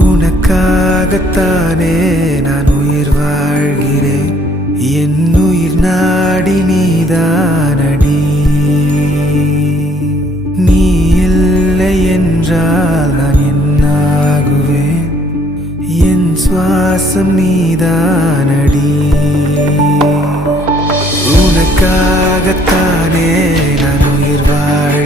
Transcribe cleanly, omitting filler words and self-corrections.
உனக்காகத்தானே நான் உயிர் வாழ்கிறேன். என் உயிர் நாடி நீதானடி. நீ இல்லை என்றால் நான் என்னாகுவேன்? என் சுவாசம் நீதானடி. உனக்காகத்தானே நான் உயிர் வாழ்கிறேன்.